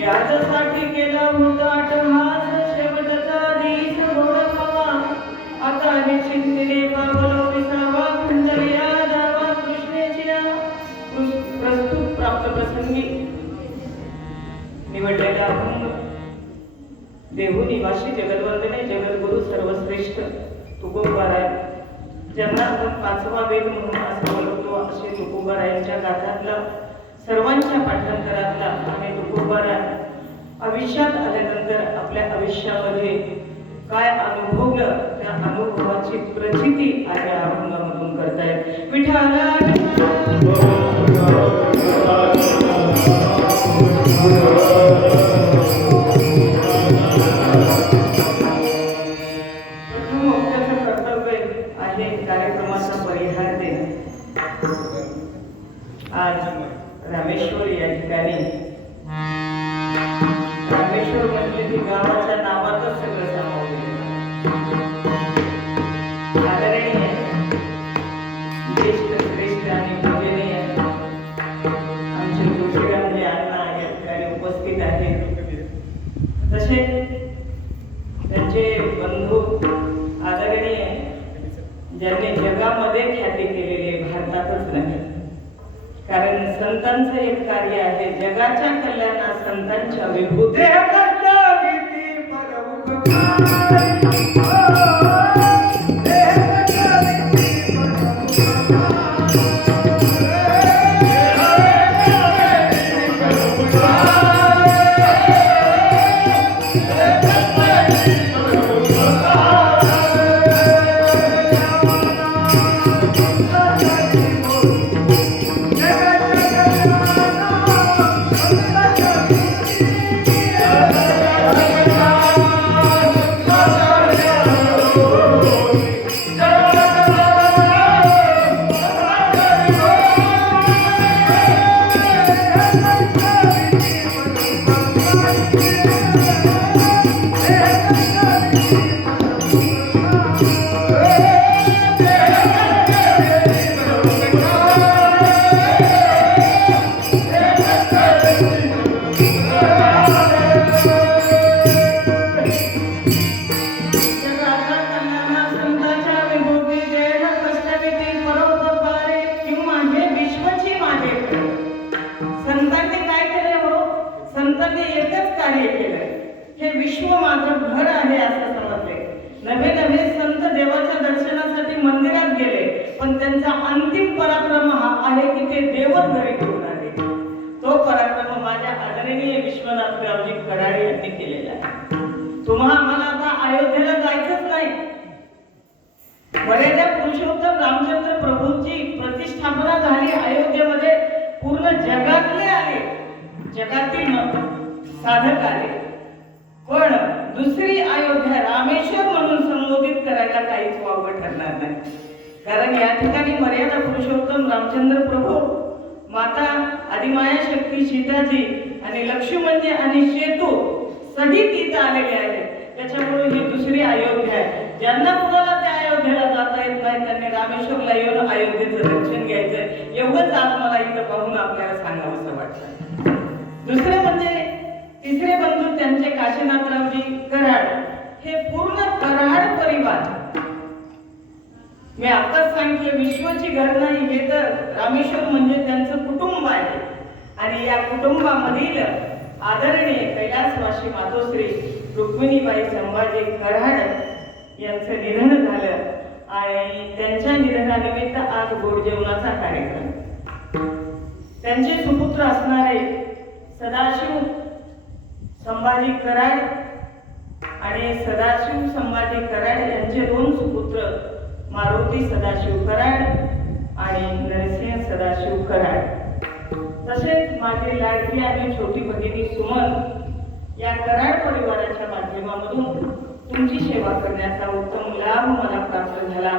याच्यासाठी केला होता अट्टहास शेवटचा दिस गोडवा आता निश्चिंतीने पावलो विसावा पंढरीया जावा कृष्णेच्या प्रस्तुत प्राप्त प्रसंगी निवडलेल्या अभंग देहू निवासी जगद्वंदने जगद्गुरु सर्वश्रेष्ठ तुकोबाराय ज्यांना आपण पाचवा वेद म्हणून असं बोलतो असे तुकोबारायांच्या गाथातला सर्वांच्या पाठांतरातला आणि तुकोबाराय आयुष्यात आल्यानंतर आपल्या आयुष्यामध्ये काय अनुभवलं त्या अनुभवाची प्रचिती आणि अभंगामधून करतायत. विठाला कार्यक्रमाचा परिहार देणे. आज रामेश्वर या ठिकाणी रामेश्वर म्हणजे की गावाच्या नावातच सगळं सामावलेलं आदरणीय ज्येष्ठ श्रेष्ठ आणि पूजनीय आमचे तुळशीरामजी अण्णा या ठिकाणी उपस्थित आहेत. तसेच त्यांचे बंधू आदरणीय ज्यांनी जगामध्ये ख्याती केलेली आहे, भारतातच नाही. कारण संतांचं एक कार्य आहे, जगाच्या कल्याणात संतांच्या विभूती संतांनी एकच कार्य केलं, हे विश्व माझं घर आहे असं समजले. नवे नवे संत देवाच्या दर्शनासाठी मंदिरात गेले, पण त्यांचा अंतिम पराक्रम हा आहे की ते देवच घरी घेऊन आले. तो पराक्रम माझ्या आदरणीय विश्वनाथरावजी कडाळे यांनी केलेला आहे. तुम्हा आम्हाला आता अयोध्येला जायचंच नाही. बऱ्याचदा पुरुषोत्तम रामचंद्र प्रभूंची प्रतिष्ठापना झाली अयोध्येमध्ये, पूर्ण जगातले आले, जगातील साधक आले, पण दुसरी अयोध्या रामेश्वर म्हणून संबोधित करायला काहीच वावगं ठरणार नाही. कारण या ठिकाणी मर्यादा पुरुषोत्तम रामचंद्र प्रभू, माता आदिमाया शक्ती सीताजी आणि लक्ष्मणजी आणि सेतू सहित इथं आलेले आहेत. त्याच्यामुळे ही दुसरी अयोध्या आहे. ज्यांना कुणाला त्या अयोध्येला जाता येत नाही त्यांनी रामेश्वरला येऊन अयोध्येचं दर्शन घ्यायचं. एवढंच आज मला इथं पाहून आपल्याला सांगावंसं वाटतं. दुसरे म्हणजे तिसरे बंधू त्यांचे काशीनाथरावजी कराड, हे पूर्ण कराड परिवार. मी आताच सांगितलं विश्वाची घर नाही, हे तर रामेश्वर म्हणजे त्यांचं कुटुंब आहे. आणि या कुटुंबामधील आदरणीय कैलासवासी मातोश्री रुक्मिणीबाई संभाजी कराड यांचं निधन झालं आणि त्यांच्या निधनानिमित्त आज गोड जेवणाचा कार्यक्रम. त्यांचे सुपुत्र असणारे सदाशिव संभाजी कराड आणि सदाशिव संभाजी कराड यांचे दोन सुपुत्र मारुती सदाशिव कराड आणि नरसिंह सदाशिव कराड. तसेच माझी लाडकी आणि छोटी भगिनी सुमन या कराड परिवाराच्या माध्यमामधून तुमची सेवा करण्याचा उत्तम लाभ मला प्राप्त झाला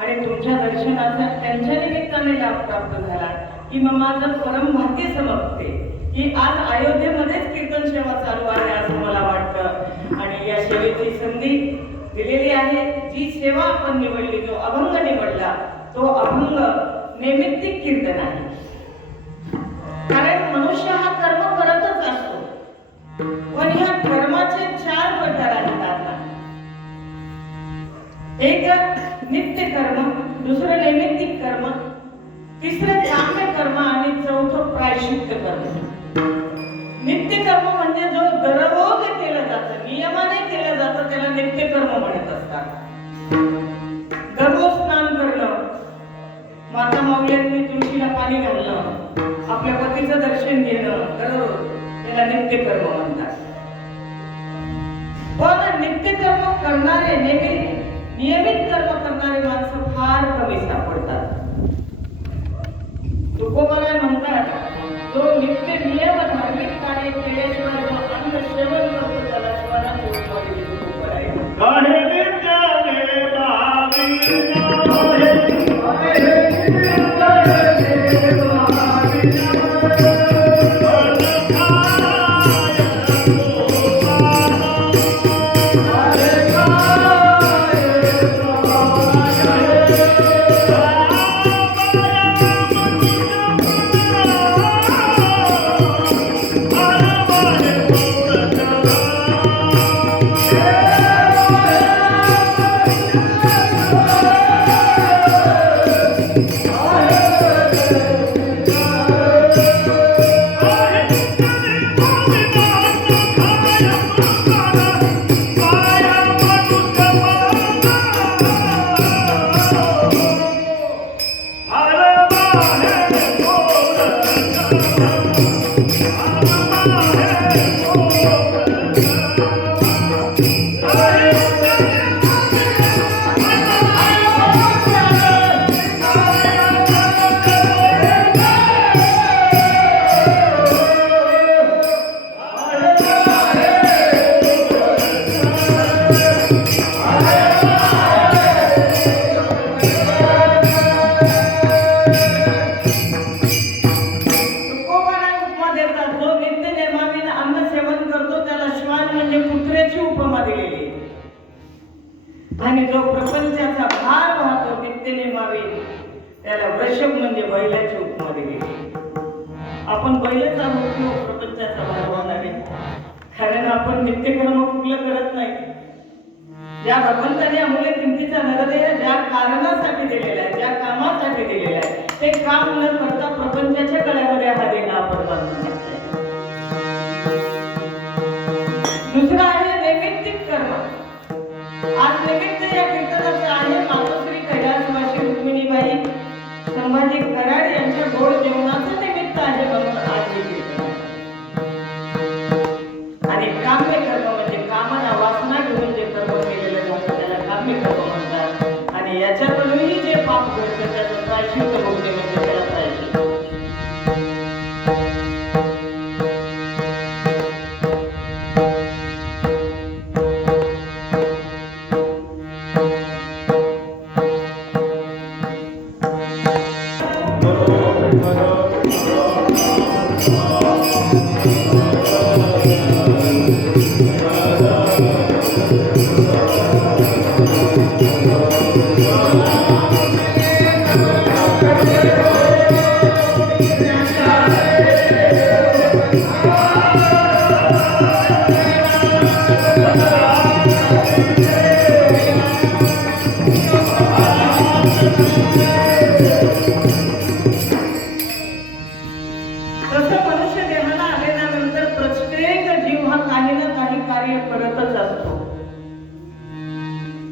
आणि तुमच्या दर्शनाचा त्यांच्या निमित्ताने लाभ प्राप्त झाला की मग माझं परम भाग्य समजते की आज अयोध्येमध्येच कीर्तन सेवा चालू आहे असं मला वाटतं. आणि या सेवेची संधी दिलेली आहे. जी सेवा आपण निवडली, जो अभंग निवडला, तो अभंग नैमित्तिक कीर्तन आहे. कारण मनुष्य हा कर्म करतच असतो, पण ह्या कर्माचे 4 प्रकार आहेत. आता एक नित्य कर्म, दुसरं नैमित्तिक कर्म, तिसरं काम्य कर्म आणि चौथं प्रायश्चित्त कर्म. नित्य कर्म म्हणजे जो दररोज केलं जातं, नियमाने केलं जातं, त्याला नित्य कर्म म्हणत असतात. दररोज स्नान करणं, माता माऊल्यांनी तुळशीला पाणी घालणं, आपल्या पतीचं दर्शन घेणं दररोज, त्याला नित्य कर्म म्हणतात. पण नित्य कर्म करणारे, नियमित कर्म करणारे माणसं फार कमी सापडतात. तुकोबाराय म्हणतात, जो नित्य नियम धार्मिक कार्य केल्याशिवाय जो अन्न सेवन करतो त्याला शिवाना चोरवाडी तुकोबाराय. Hare वृषभ म्हणजे बैलाची उपमा दिली. आपण बैलच आहोत किंवा प्रपंचाचा भाग नव्हे, कारण आपण नित्यकर्म कुठलं करत नाही. ज्या भगवंताने आम्हाला किमतीचा नरदेह ज्या कारणासाठी दिलेला आहे, ज्या कामासाठी दिलेला आहे, ते काम न करता प्रपंचाच्या गळ्यामध्ये हा देह आपण बांधून घेतलाय. दुसरं आहे नैमित्तिक कर्म. आज निमित्त या कीर्तनाचे आहे मातोश्री कैलासवासी रुक्मिणीबाई संभाजी कराड यांच्या गोड जेवणाचं निमित्त आहे म्हणून आज हे कीर्तन. आणि काम्य कर्म म्हणजे कामना वासना घेऊन जे कर्म केलेलं जातं त्याला काम्य कर्म म्हणतात. आणि याच्यातूनही जे पाप घडतं त्याचं प्रायश्चित्त भोगणे म्हणजे त्याला प्रायश्चित्त.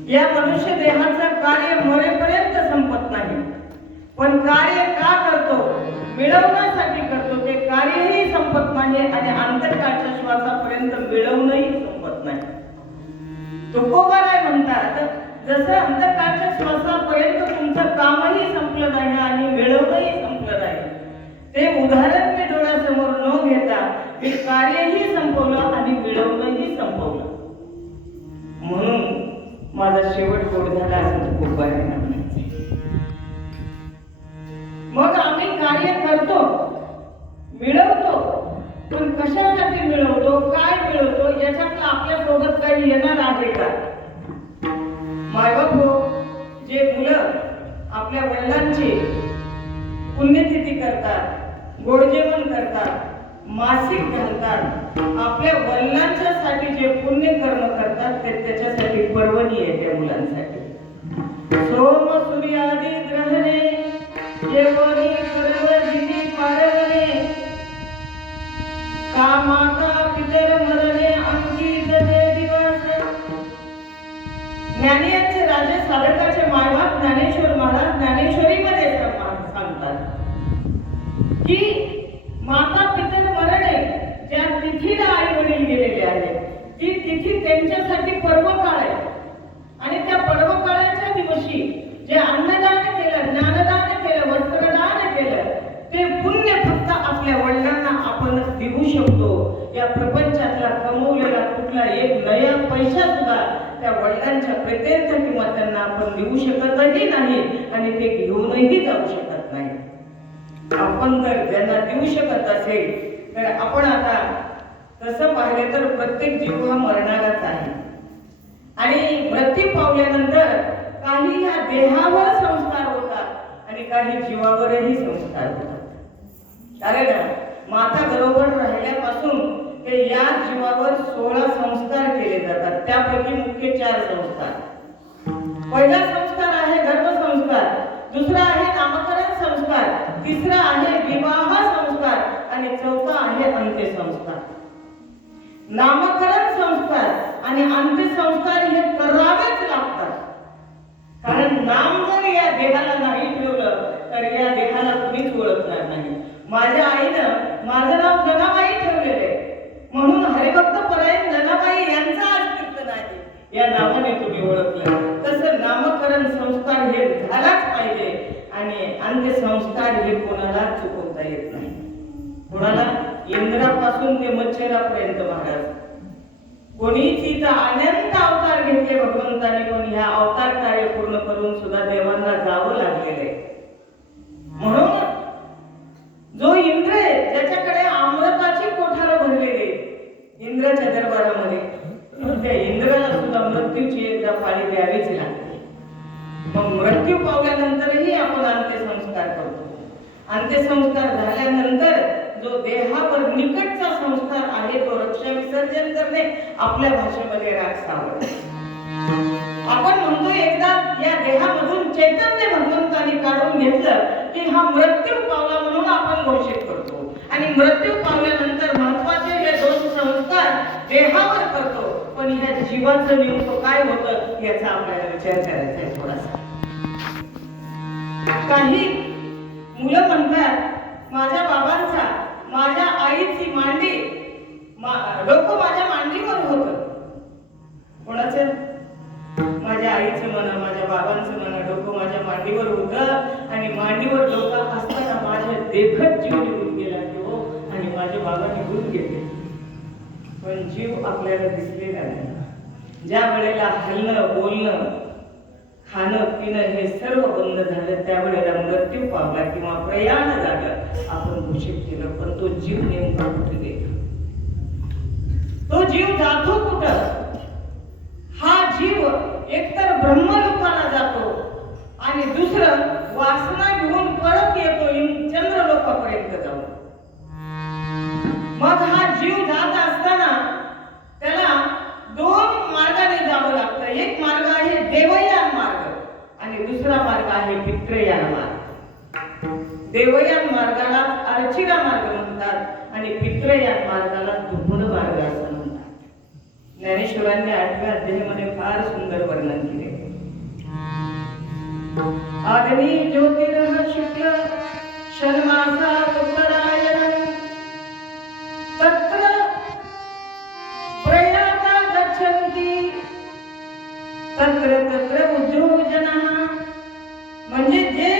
या मनुष्य देहाचं कार्य मरेपर्यंत संपत नाही, पण कार्य का करतो? मिळवण्यासाठी करतो. ते कार्यही संपत नाही आणि अंतकाळच्या श्वासापर्यंत मिळवणंही संपत नाही. तुकोबाराय म्हणतात, जसं अंतकाळच्या श्वासापर्यंत तुमचं कामही संपलं नाही आणि मिळवणंही संपलं नाही, ते उदाहरण मी डोळ्यासमोर न घेता मी कार्यही संपवलं आणि मिळवणंही संपवलं. म्हणून माझा शेवट गोड झाला असं खूप आहे. मग आम्ही कार्य करतो, मिळवतो, पण कशासाठी मिळवतो, काय मिळवतो, याच्यातलं आपल्या सोबत काही येणार आहे का? मायबाप जे मुलं आपल्या वडिलांची पुण्यतिथी करतात, गोड जेवण करतात, मासिक घालतात, आपल्या वडिलांच्यासाठी जे पुण्य कर्म करतात ते त्याच्यासाठी पर्वणी आहे. त्या मुलांसाठी सोम सूर्यादी ग्रहणे जेवणी सर्वजिनी पारवणे का माता पितर मरणे अंकित ते दिवस. ज्ञानियांचे राजे साधकाचे मायबाप ज्ञानेश्वर महाराज ज्ञानेश्वरीमध्ये सांगतात की माता पितर मरणे ज्या तिथीला आई वडील गेलेले आहेत ती तिथी त्यांच्यासाठी पर्वकाळ आहे. आणि त्या पर्वकाळाच्या दिवशी जे अन्नदान केलं, ज्ञानदान केलं, वस्त्रदान केलं, ते पुण्य फक्त आपल्या वडिलांना आपणच देऊ शकतो. या प्रपंचातला कमवलेला कुठला एक नया पैसा सुद्धा त्या वडिलांच्या प्रेतेर्थ किंवा त्यांना आपण देऊ शकतही नाही आणि ते घेऊनही जाऊ शकत नाही. आपण जर त्यांना देऊ शकत असेल तर आपण आता तसं पाहिले तर प्रत्येक जीव हा मरणाराच आहे आणि मृत्यू पावल्यानंतर काही या देहावर संस्कार होतात आणि काही जीवावरही संस्कार होतात. कारण माता बरोबर राहिल्यापासून ते या जीवावर 16 संस्कार केले जातात. त्यापैकी मुख्य 4 संस्कार. पहिला संस्कार आहे गर्भसंस्कार, दुसरा आहे नामकरण संस्कार, तिसरा आहे विवाह संस्कार आणि चौथा आहे अंत्यसंस्कार. नामकरण संस्कार आणि अंत्यसंस्कार हे करावेच लागतात. कारण नाम जर या देहाला नाही ठेवलं तर या देहाला कुणीच ओळखणार नाही. माझ्या आईनं माझं नाव जनाबाई ठेवलेले म्हणून हरिभक्त परायण जनाबाई यांचा आज कीर्तन आहे. या नावाने तुम्ही ओळखलं. तसं नामकरण संस्कार हे झालाच पाहिजे आणि अंत्यसंस्कार हे कोणाला चुकवता येत नाही. कोणाला इंद्रापासून ते मच्छरापर्यंत महाराज कोणीच इथं अनंत अवतार घेतले भगवंताने, पण ह्या अवतार कार्य पूर्ण करून सुद्धा देवांना जावं लागलेले. म्हणून जो इंद्र आहे ज्याच्याकडे अमृताची कोठार भरलेली इंद्राच्या दरबारामध्ये, त्या इंद्राला सुद्धा मृत्यूची एकदा पाळी द्यावीच लागते. मग मृत्यू पावल्यानंतरही आपण अंत्यसंस्कार करतो. अंत्यसंस्कार झाल्यानंतर जो देहावर निकटचा संस्कार आहे तो रक्षा विसर्जन करणे, आपल्या भाषेमध्ये राग सावळ. आपण म्हणतो एकदा या देहामधून चैतन्य भगवंताने काढून घेतलं की हा मृत्यू पावला म्हणून आपण घोषित करतो. आणि मृत्यू पावल्यानंतर महत्वाचे हे दोन संस्कार देहावर करतो. पण या जीवाचं नेमकं काय होतं याचा आपल्याला विचार करायचा आहे थोडासा. काही मुलं म्हणतात माझ्या बाबांचा माझ्या आईची मांडी डोकं माझ्या मांडीवर होतं. कोणाचं? माझ्या आईचं म्हणा माझ्या बाबांचं म्हणा डोकं माझ्या मांडीवर होतं आणि मांडीवर डोकं असताना माझ्या देखत जीव निघून गेला की हो आणि माझे बाबा निघून गेले. पण जीव आपल्याला दिसलेला नाही. ज्या वेळेला हलणं बोलणं खाणं पिणं हे सर्व बंद झालं त्यावेळेला मृत्यू पावला किंवा प्रयाण झालं आपण घोषित केलं. पण तो जीव नेमका कुठे गेला? तो जीव जातो कुठं? हा जीव एकतर ब्रह्मलोकाला जातो आणि दुसरं वासना घेऊन परत येतो चंद्रलोकापर्यंत जाऊन. मग हा जीव जात असताना त्याला दोन मार्गाने जावं लागतं. एक मार्ग आहे देवयान मार्ग आणि दुसरा मार्ग आहे पितृयान मार्ग. देवयान मार्गाला अर्चिरा मार्ग म्हणतात आणि पितृयान मार्गाला दुर्गुण मार्ग असं म्हणतात. ज्ञानेश्वरांनी 8व्या अध्यायामध्ये फार सुंदर वर्णन केले. अग्नि ज्योतिर्ह शुक्ल षण्मासा उत्तरायण तत्र प्रयाता गच्छन्ति तत्र तत्र उद्योगजनः. म्हणजे जे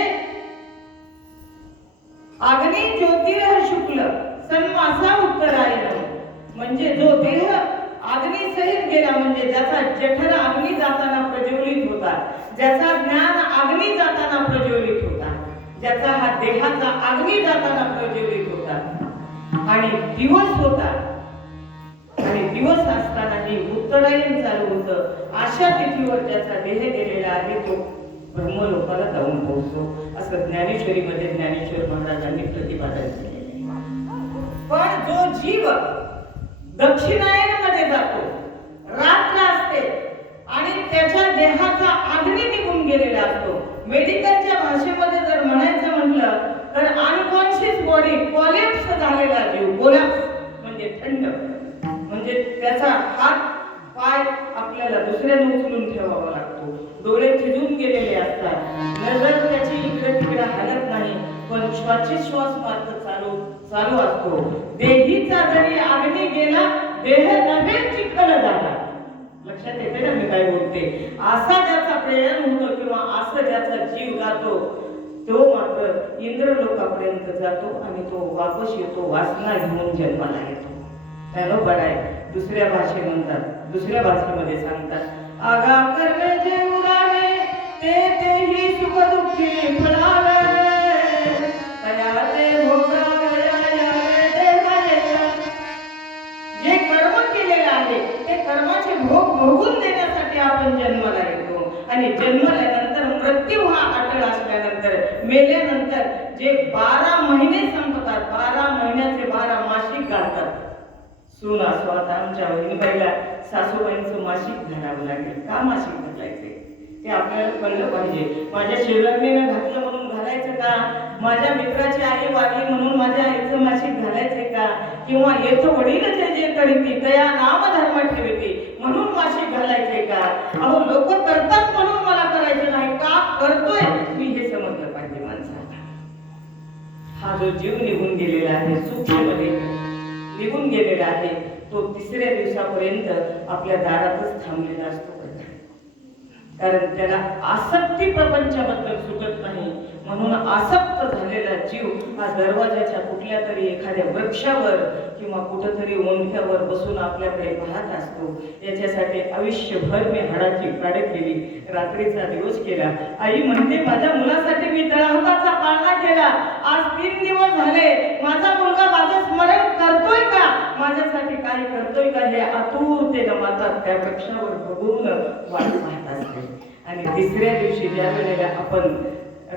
अग्नि ज्योतिर्ह शुक्ल षण्मासा उत्तरायण म्हणजे जो देह अग्नी सहित गेला म्हणजे ज्याचा जठर अग्नी जाताना प्रज्वलित होता, ज्याचा ज्ञान अग्नी जाताना प्रज्वलित होता, ज्याचा हा देहाचा अग्नी जाताना प्रज्वलित होता आणि दिवस होता आणि दिवस असतानाही उत्तरायण चालू होतं. अशा तिथीवर ज्याचा देह गेलेला आहे तो ब्रह्मलोकाला जाऊन पोहोचतो असं ज्ञानेश्वरीमध्ये ज्ञानेश्वर महाराजांनी प्रतिपादन केले. पण जो जीव दक्षिणायन मध्ये जातो रात्र असते आणि त्याच्या देहाचा अग्नी निघून गेलेला असतो. मेडिकलच्या भाषेमध्ये जर म्हणायचं म्हटलं तर अनकॉन्शियस बॉडी कोलॅप्स झालेला जीव. कोलॅप्स म्हणजे थंड म्हणजे त्याचा हात पाय आपल्याला दुसऱ्याने उचलून ठेवावा लागतो. डोळे थिजून गेलेले असतात. नजर त्याची इकडे तिकडे हलत नाही पण श्वासोच्छ्वास मात्र चालू असतो. देहीचा जरी अग्नी गेला देह नव्हे चिखल झाला. लक्षात येते ना मी काय बोलते? असा ज्याचा प्रयाण होतो किंवा असं ज्याचा जीव जातो तो मात्र इंद्रलोकापर्यंत जातो आणि तो वापस येतो वासना घेऊन जन्माला येतो. त्याला बडाय दुसऱ्या भाषे म्हणतात दुसऱ्या भाषेमध्ये सांगतात आगा कर्मे जे उरावे तेही सुख दुःखी फळावे तया ते भोगावे जे कर्म केलेलं आहे ते कर्माचे भोग भोगून देण्यासाठी आपण जन्माला येतो आणि जन्मल्यानंतर मृत्यू हा अटळ असल्यानंतर मेल्यानंतर जे 12 महिने संपतात 12 महिन्याचे 12 मासिक घालतात. सुना स्वतः आमच्या बहिणीबाईला सासूबाईंचं मासिक घालावं लागेल. का मासिक घालायचे ते आपल्याला कळलं पाहिजे. माझ्या शेजारणीने घातलं म्हणून घालायचं का? माझ्या मित्राची आई वारली म्हणून माझ्या आईचं मासिक घालायचे का? किंवा येथ वडील जे करीती तया नाम धर्म ठेवते म्हणून मासिक घालायचे का? अहो लोक करतात म्हणून मला करायचं नाही. का करतोय मी हे समजलं पाहिजे माणसाला. हा जो जीव निघून गेलेला आहे सूक्ष्ममध्ये निघून गेलेला आहे तो तिसऱ्या दिवसापर्यंत आपल्या दारातच थांबलेला असतो. कारण त्याला आसक्ती प्रपंचाबद्दल सुटत नाही म्हणून आसक्त झालेला जीव हा दरवाजाच्या कुठल्या तरी एखाद्या वृक्षावर किंवा कुठेतरी ओंडक्यावर बसून आपल्याकडे पाहत असतो. याच्यासाठी आयुष्यभर मी हाडाची काढ केली, रात्रीचा दिवस केला. आई म्हणते माझ्या मुलासाठी मी तळहाताचा पाळणा केला. आज 3 दिवस झाले माझा मुलगा माझं स्मरण करतोय का, माझ्यासाठी काय करतोय का हे आतुरतेनं माता त्या वृक्षावर बघून वाट पाहत असते. आणि तिसऱ्या दिवशी ज्या वेळेला आपण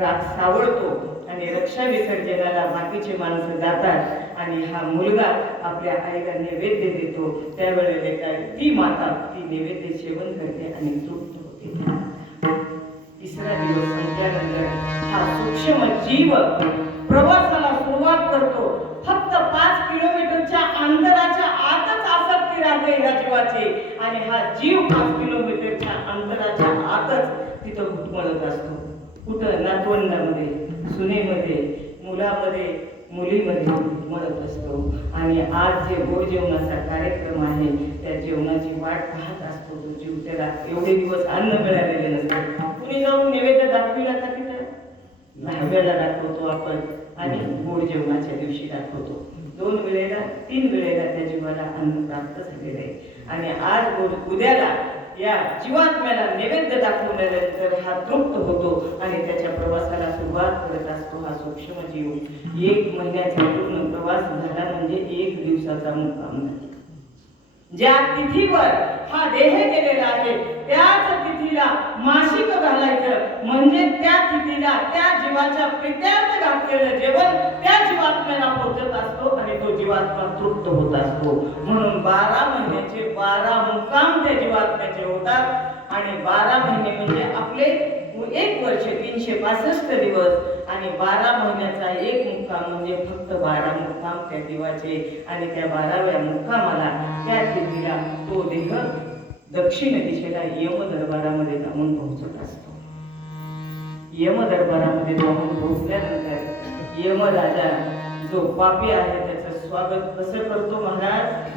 राग सावळतो आणि रक्षा विसर्जनाला बाकीचे माणसं जातात आणि हा मुलगा आपल्या आईला नैवेद्य देतो. त्यावेळेला काय ती माता ती नैवेद्य सेवन करते आणि तृप्त होते. तिसरा दिवस संपल्यानंतर हा सूक्ष्म जीव प्रवासाला सुरुवात करतो. फक्त 5 किलोमीटरच्या अंतराच्या आतच आसक्ती राहते ह्या जीवाची आणि हा जीव 5 किलोमीटरच्या अंतराच्या आतच तिथं घुटमळत असतो. कुठं? नातवंडामध्ये, सुनेमध्ये, मुलामध्ये, मुलीमध्ये घुटमळत असतो. आणि आज जे गोड जेवणाचा कार्यक्रम आहे त्या जेवणाची वाट पाहत असतो तो जीव. त्याला एवढे दिवस अन्न मिळालेले नसते. कुणी जाऊन नैवेद्य दाखविला का तिथं? दहाव्याला दाखवतो आपण आणि गोड जेवणाच्या दिवशी दाखवतो. 2 वेळेला 3 वेळेला त्या जीवाला अन्न प्राप्त झालेलं आहे. आणि आज गोड उद्याला या जीवात्म्याला नैवेद्य दाखवल्यानंतर हा तृप्त होतो आणि त्याच्या प्रवासाला सुरुवात करत असतो. हा सूक्ष्म जीव 1 महिन्याचा पूर्ण प्रवास झाला म्हणजे 1 दिवसाचा मुक्काम झाला. ज्या तिथीवर हा देह गेलेला आहे त्याच तिथीला मासिक घालायचं म्हणजे त्या तिथीला त्या जीवाच्या प्रित्यार्थ घातलेलं जेवण त्या जीवात्म्याला पोहोचत असतो आणि तो जीवात्मा तृप्त होत असतो. म्हणून 12 महिन्याचे 12 मुक्काम त्या जीवात्म्याचे होतात. आणि 12 महिने म्हणजे आपले 1 वर्ष 365 दिवस आणि 12 महिन्याचा 1 मुक्काम म्हणजे फक्त 12 मुक्काम त्या जीवाचे. आणि त्या 12व्या मुक्कामाला त्या तिथीला तो देह दक्षिण दिशेला यम दरबारामध्ये जाऊन पोहोचत असतो. यम दरबारामध्ये जाऊन पोहोचल्यानंतर यमराजा जो पापी आहे त्याचं स्वागत कसं करतो महाराज?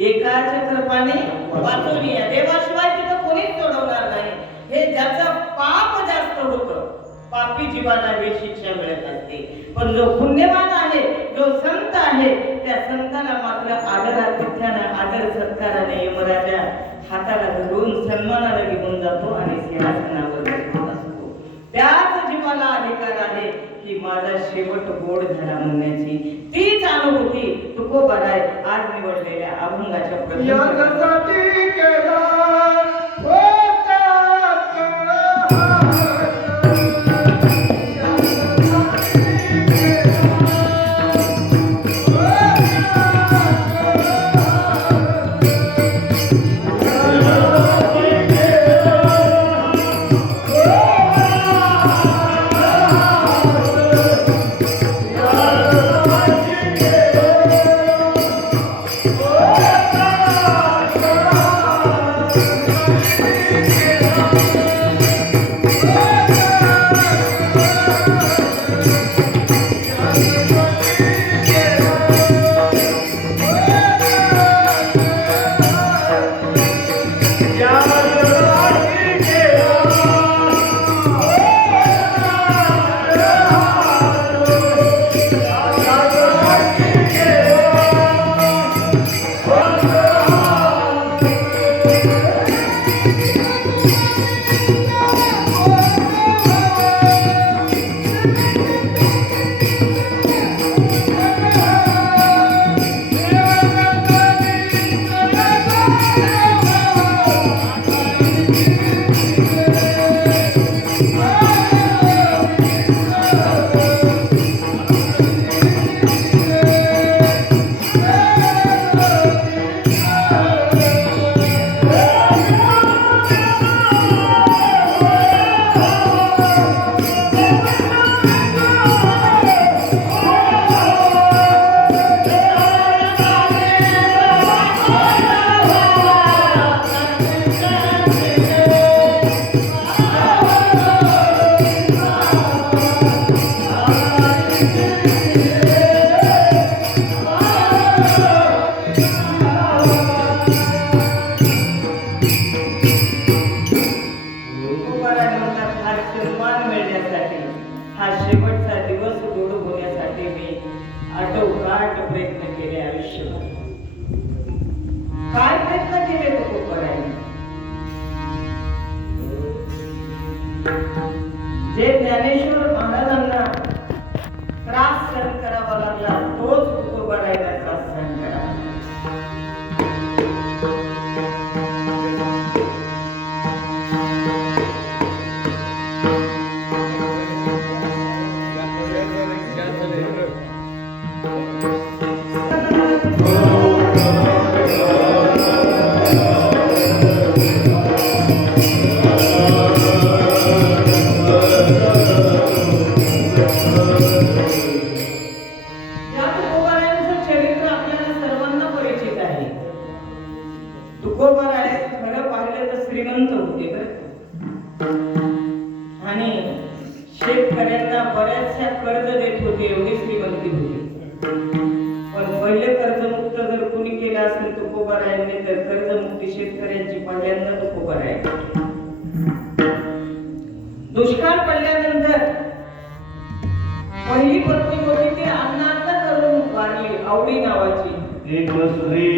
एकाच्या कृपाने वाचवली आहे. देवाशिवाय तिथं कोणीच सोडवणार नाही. हे ज्याचं पाप जास्त होतं पापी जीवाला ही शिक्षा मिळत असते. पण जो पुण्यवान आहे जो संत आहे त्या संताला मात्र आदरातिथ्यानं आदर सत्काराने यमराजा हाताला धरून सन्मानाला घेऊन जातो आणि सिंहासनावर बसवत असतो. त्याच जीवाला अधिकार आहे की माझा शेवट गोड झाला म्हणण्याची. तीच अनुभूती तुकोबाराय आज निवडलेल्या अभंगाच्या यासाठी केला हा शेवटचा दिवस गोड होण्यासाठी मी आटोकाट प्रयत्न केले आयुष्यभर. काय प्रयत्न केले तुकोबरायांनी? जे ज्ञानेश्वर महाराजांना त्रास सहन करावा लागला तोच तुकोबरायांना त्रास सहन करावा. तुकोबराय खरं पाहिलं तर श्रीमंत होते आणि शेतकऱ्यांना बऱ्याचशा कर्ज देत होते, एवढी श्रीमंती होती. पण पहिले कर्जमुक्त जर कुणी केलं असेल तुकोबरायांनी तर कर्जमुक्ती शेतकऱ्यांची पहिल्यांदा तुकोबराय. दुष्काळ पडल्यानंतर पहिली पत्नी होती ती अण्णांना करून वारली, आवडी नावाची. एक श्री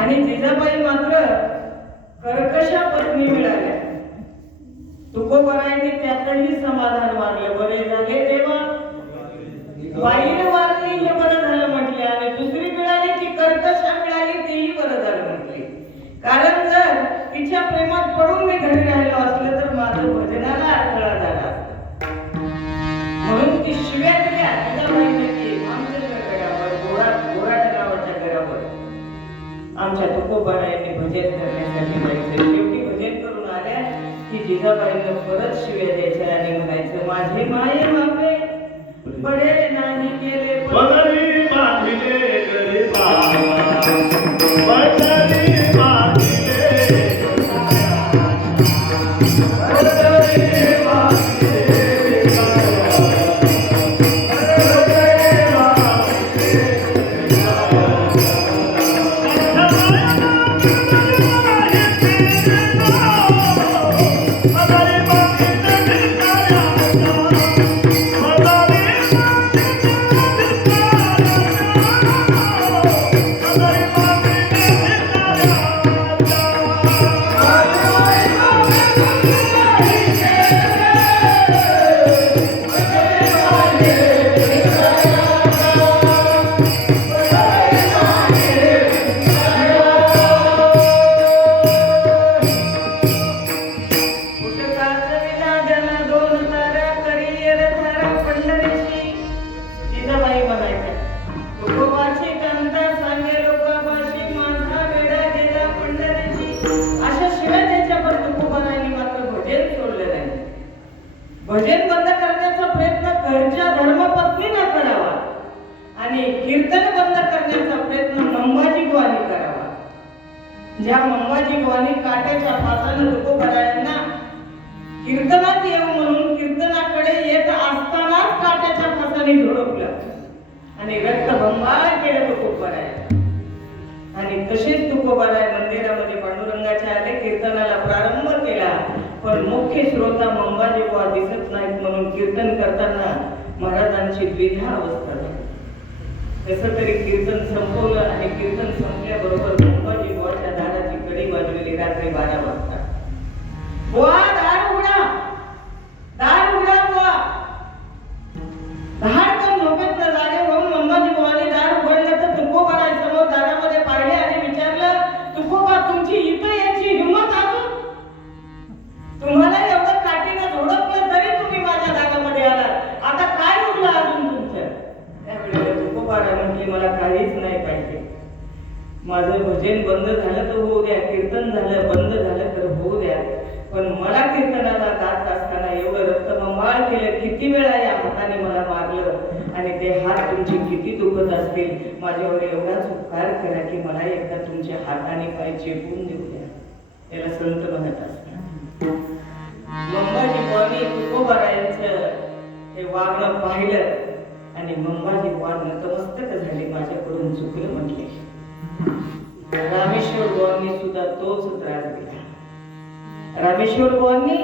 आणि जिजाबाई मात्र कर्कशा पत्नी मिळाल्या. तुकोबरायांनी त्यातही समाधान मानलं. बरे झाले देवा, बाईने वारली हे बरं झालं म्हटले आणि दुसरी मिळाली की कर्कशा मिळाली तेही बरं झालं म्हटले. कारण जर तिच्या प्रेमात पडून मी घरी राहिलो असलं तर माझं भजनाला अडथळा झाला असता. म्हणून ती शिव्या दिल्या जिजाबाईने की आमच्या गडावर गोराट गावाच्या गडावर आमच्या तुकोबरायांनी भजन करण्यासाठी जायचं. शेवटी भजन करून आल्या की जिजाबाईंना परत शिव्या द्यायच्या आणि म्हणायचं, माझे माये बापे बडे नाही केले पदरी बांधिले गरीबा पदरी बांधिले भजन बंद करण्याचा प्रयत्न घरच्या धर्मपत्नीने करावा आणि कीर्तन बंद करण्याचा प्रयत्न मंबाजी बुवानी करावा. ज्या मंबाजी बुवानी काट्याच्या फासाने तुकोबरायांना कीर्तनात येऊ म्हणून कीर्तनाकडे येत असतानाच काट्याच्या फासाने झोडपलं आणि रक्तबंबाळ केलं तुकोबाराय. आणि तसेच तुकोबाराय मंदिरामध्ये पांडुरंगाच्या आले कीर्तनाला प्रारंभ केला. पण मुख्य श्रोता मंबाजी बुवा दिसत नाहीत म्हणून कीर्तन करताना महाराजांची द्विधा अवस्था झाली. कसं तरी कीर्तन संपवलं आणि कीर्तन संपल्याबरोबर मंबाजी बुवाच्या दाराची कडी वाजवली रात्री 12 वाजता. बुवा दार उघडा, दार उघडा बुवा. धाडकन झोपेतनं जागे होऊन मंबाजी बुवाने दार उघडलं तर तुकोबाराय समोर दारामध्ये पाहिले आणि विचारलं, तुकोबा तुमची इथं याची हिंमत अजून? तुम्हाला एवढं काठीनं झोडपलं तरी तुम्ही माझ्या दारामध्ये आलात, आता काय उरलं अजून तुमचं? त्यावेळेला तुकोबाराय म्हटले, मला काहीच नाही पाहिजे. माझं भजन बंद झालं तर होऊ द्या, कीर्तन झालं बंद झालं तर होऊ द्या, पण मला कीर्तनाला जात असताना एवढं रक्तबंबाळ केलं, किती वेळा या हाताने मला मारलं आणि ते हात तुमचे किती दुखत असतील, माझ्यावर एवढाच उपकार करा की मला एकदा तुमच्या हाताने पाय चेपून देऊ द्या. याला संत म्हणत असतात. मंबाजी बुवानी तुकोबारायांचं हे वागणं पाहिलं आणि मंबाजी बुवा नतमस्तक झाले, माझ्याकडून चुकलं म्हटले. रामेश्वर बुवांनी सुद्धा तोच त्रास दिला. रामेश्वर बुवांनी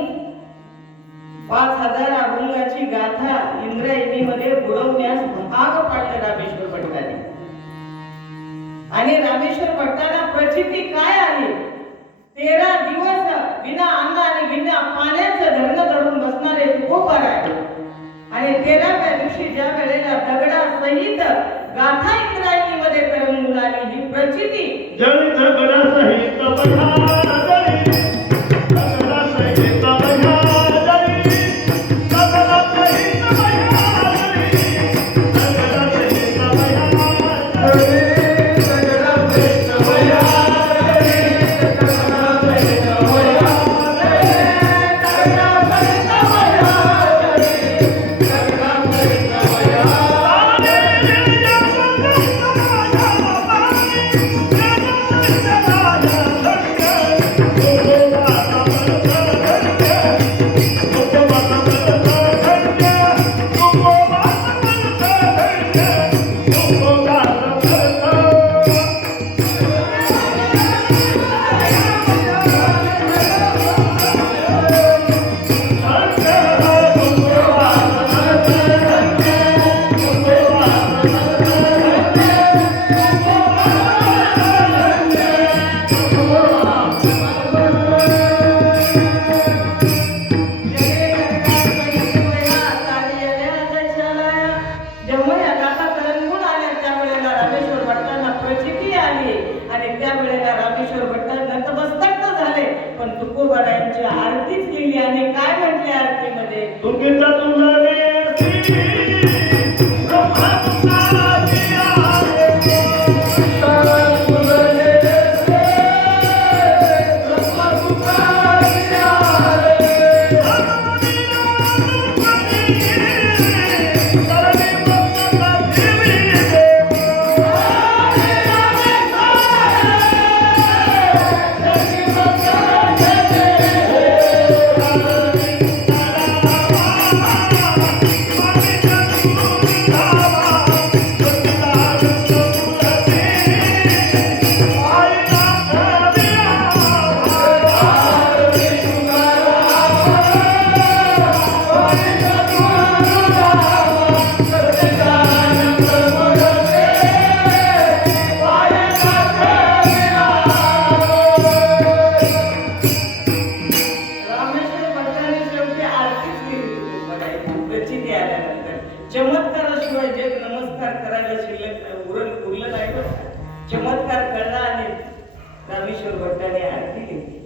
5000 अभंगाची गाथा इंद्रायणीमध्ये बुडवण्यास भाग पाडलं रामेश्वर भट्टाने. आणि रामेश्वर भट्टाला प्रचिती काय आली? 13 दिवस बिना अन्न आणि बिना पाण्याचं धरण धरून बसणारे तुकोबाराय आणि 13व्या दिवशी ज्या वेळेला दगडासहित गाथा इंद्रायणीमध्ये तरंगून आली, ही प्रचिती जळी दगडासहित बघा जळी, दगडासहित बघा जळी, दगडासहित बघा जळी, दगडासहित बघा जळी. आरतीच लिहिली आणि काय म्हटले आरतीमध्ये? तुमचा तुझा चमत्काराशिवाय जग नमस्कार करायला शिल्लक उरलं नाही बरं. चमत्कार कळला आणि रामेश्वर भट्टाने आरती घेतली.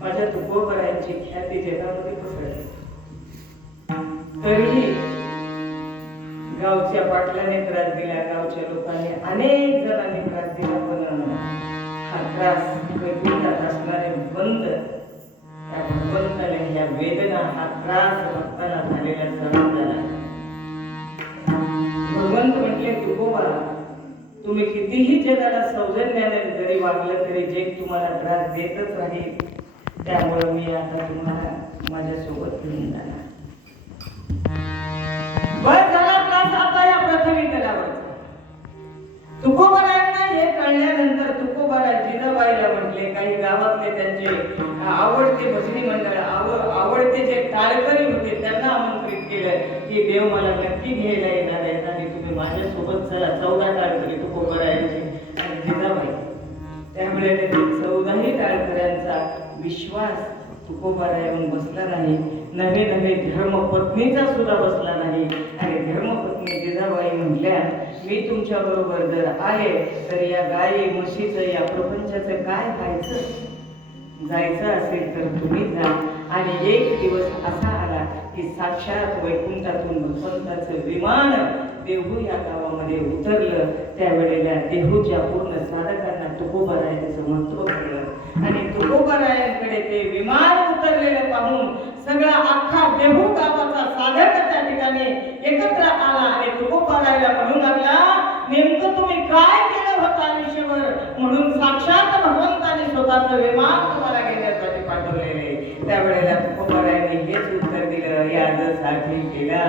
माझ्या तुकोबारायांची ख्याती जगामध्ये पसरली. तरीही गावच्या पाटलाने त्रास दिला, गावच्या लोकांनी अनेक जणांनी त्रास दिला, पण हा त्रास कधीच असणारे बंद त्या भगवंताने ह्या वेदना हा त्रास भक्ताला झालेला सहन झाला. भगवंत म्हटले, तुकोबा तुम्ही कितीही जगाला सौजन्याने जरी वागलं तरी जग तुम्हाला त्रास देतच राहील, त्यामुळे मी आता तुम्हाला माझ्यासोबत घेऊन जाणार. बस झाला त्रास आता या पृथ्वी तलावर. माझ्यासोबत 14 टाळकरी तुकोबरायांचे आणि जिजाबाई. त्यामुळे ते 14ही टाळकऱ्यांचा विश्वास तुकोबरायाहून बसला नाही. नवे नवे धर्मपत्नीचा सुद्धा बसला नाही. आणि धर्मपत्नी जिजाबाई म्हटल्या, मी तुमच्या बरोबर जर आले तर या गायी म्हशीचं या प्रपंचाचं काय व्हायचं? जायचं असेल तर तुम्ही जा. आणि एक दिवस असा आला की साक्षात वैकुंठातून भगवंताचं विमान देहू या गावामध्ये उतरलं. त्यावेळेला देहूच्या पूर्ण साधकांना तुकोबरायांचं महत्व कळलं. आणि तुकोबरायांकडे ते विमान उतरलेलं पाहून सगळा अख्खा देहू गावाचा साधक त्या ठिकाणी एकत्र आला. आणि तुकोबरायला म्हणू लागला, नेमकं तुम्ही काय केलं होतं आयुष्यभर, म्हणून साक्षात भगवंताने स्वतःचं विमान तुम्हाला घेण्यासाठी पाठवलेले. त्यावेळेला तुकोबरायांनी हेच उत्तर दिलं, यासाठी केला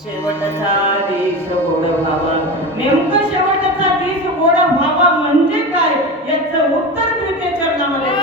शेवटचा दिस गोड व्हावा. नेमकं शेवटचा दिस गोड व्हावा म्हणजे काय याचं उत्तर तुझ्या चरणामध्ये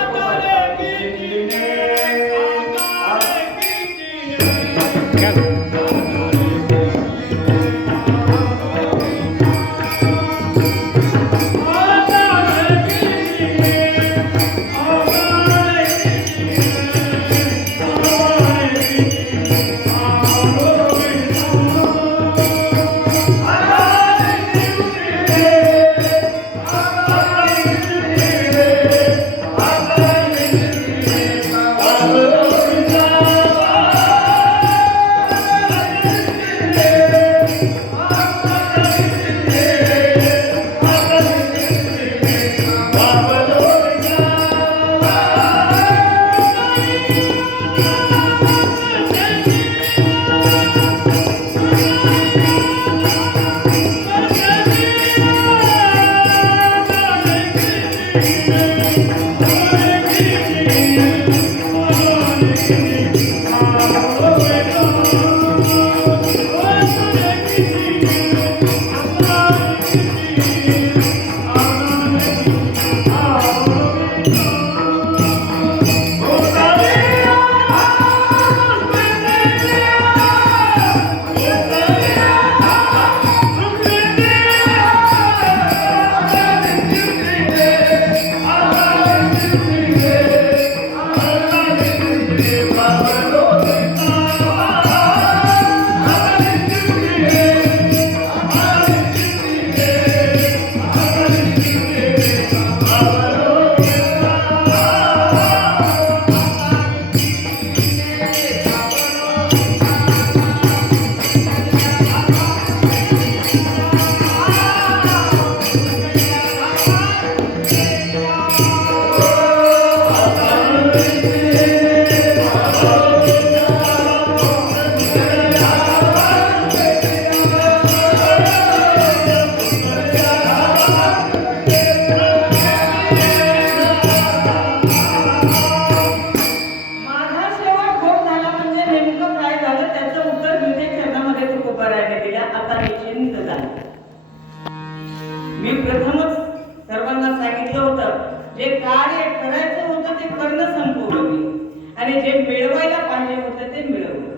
आणि जे मिळवायला पाहिजे होतं ते मिळवलं.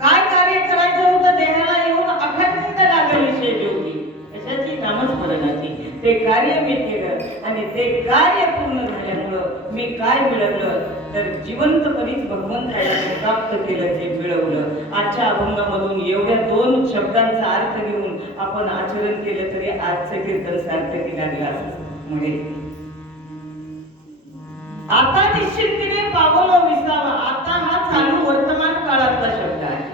काय कार्य करायचं होतं देहाला येऊन अखंड लागली शेवटी कशाची नामस्मरणाची. ते कार्य मी केलं आणि ते कार्य पूर्ण झाल्यामुळं मी काय मिळवलं तर जिवंतपणीच भगवंताला प्राप्त केलं, ते मिळवलं. आजच्या अभंगामधून एवढ्या 2 शब्दांचा अर्थ घेऊन आपण आचरण केलं तरी आजचं कीर्तन सार्थकी लागलं असं म्हणेल. आता निश्चिंतीने पावलं विसावा. आता हा चालू वर्तमान काळातला शब्द आहे.